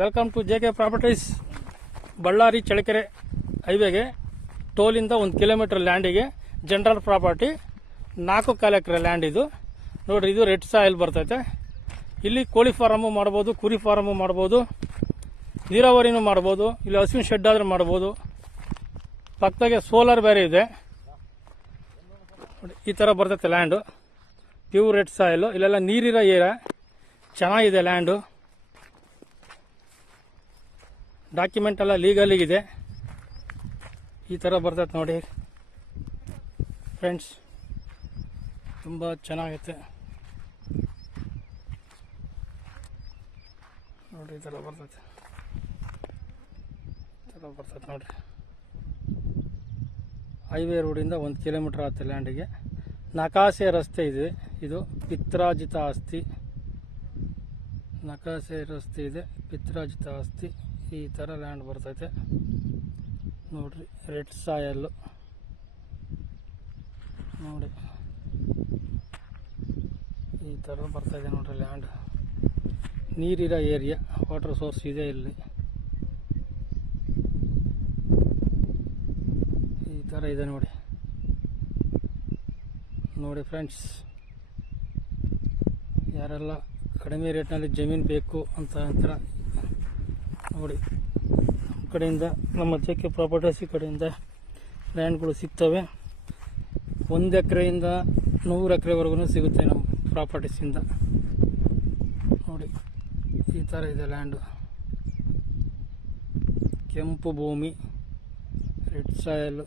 Welcome to J K properties Ballari Challakere ಹೈವೇಗೆ ಟೋಲಿಂದ ಒಂದು kilometre ಲ್ಯಾಂಡಿಗೆ general property ನಾಲ್ಕು ಕಾಲು ಎಕರೆ land ಇದು. ನೋಡ್ರಿ, ಇದು ರೆಡ್ ಸಾಯಿಲ್ ಬರ್ತೈತೆ. ಇಲ್ಲಿ ಕೋಳಿ ಫಾರಮು ಮಾಡ್ಬೋದು, ಕುರಿ ಫಾರಮು ಮಾಡ್ಬೋದು, ನೀರಾವರಿನೂ ಮಾಡ್ಬೋದು, ಇಲ್ಲಿ ಹಸುವಿನ ಶೆಡ್ ಆದರೂ ಮಾಡ್ಬೋದು. ಪಕ್ಕದಾಗೆ ಸೋಲಾರ್ ಬೇರೆ ಇದೆ. ಈ ಥರ ಬರ್ತೈತೆ ಲ್ಯಾಂಡು ಪ್ಯೂರ್ ರೆಡ್ ಸಾಯಿಲು ಇಲ್ಲೆಲ್ಲ ನೀರಿರೋ ಏರ. ಚೆನ್ನಾಗಿದೆ ಲ್ಯಾಂಡು ಡಾಕ್ಯುಮೆಂಟ್ ಎಲ್ಲ ಲೀಗಲಿಗಿದೆ ಈ ಥರ ಬರ್ತೈತೆ ನೋಡಿ. ಫ್ರೆಂಡ್ಸ್ ತುಂಬ ಚೆನ್ನಾಗೈತೆ. ನೋಡಿ, ಈ ಥರ ಬರ್ತೈತೆ. ಈ ಥರ ಬರ್ತೈತೆ ನೋಡ್ರಿ. ಹೈವೇ ರೋಡಿಂದ ಒಂದು ಕಿಲೋಮೀಟ್ರ್ ಆಗುತ್ತೆ ಲ್ಯಾಂಡಿಗೆ ನಕಾಸೆ ರಸ್ತೆ ಇದೆ. ಇದು ಪಿತ್ರಾಜಿತ ಆಸ್ತಿ. ನಕಾಸೆ ರಸ್ತೆ ಇದೆ. ಪಿತ್ರಾಜಿತ ಆಸ್ತಿ. ಈ ಥರ ಲ್ಯಾಂಡ್ ಬರ್ತೈತೆ. ನೋಡ್ರಿ, ರೆಡ್ ಸಾಯಲ್ಲು ನೋಡಿ. ಈ ಥರ ಬರ್ತಾಯಿದೆ ನೋಡ್ರಿ ಲ್ಯಾಂಡ್ ನೀರಿರೋ ಏರಿಯಾ ವಾಟರ್ ಸೋರ್ಸ್ ಇದೆ ಇಲ್ಲಿ. ಈ ಥರ ಇದೆ ನೋಡಿ. ನೋಡಿ ಫ್ರೆಂಡ್ಸ್ ಯಾರೆಲ್ಲ ಕಡಿಮೆ ರೇಟ್ನಲ್ಲಿ ಜಮೀನು ಬೇಕು ಅಂತ ಅಂತರ ನೋಡಿ. ನಮ್ಮ ಕಡೆಯಿಂದ ನಮ್ಮ ಜೆ ಕೆ ಪ್ರಾಪರ್ಟೀಸ್ ಕಡೆಯಿಂದ ಲ್ಯಾಂಡ್ಗಳು ಸಿಗ್ತವೆ. ಒಂದು ಎಕರೆಯಿಂದ ನೂರು ಎಕರೆವರೆಗೂ ಸಿಗುತ್ತೆ ನಮ್ಮ ಪ್ರಾಪರ್ಟೀಸಿಂದ ನೋಡಿ, ಈ ಥರ ಇದೆ ಲ್ಯಾಂಡು ಕೆಂಪು ಭೂಮಿ ರೆಡ್ ಸಾಯಲು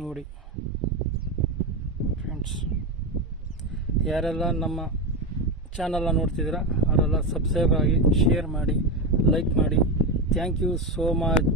ನೋಡಿ ಫ್ರೆಂಡ್ಸ್ ಯಾರೆಲ್ಲ ನಮ್ಮ ಚಾನಲ್ನ ನೋಡ್ತಿದ್ದೀರಾ ಅವರೆಲ್ಲ ಸಬ್ಸ್ಕ್ರೈಬ್ ಆಗಿ ಶೇರ್ ಮಾಡಿ ಲೈಕ್ ಮಾಡಿ. Thank you so much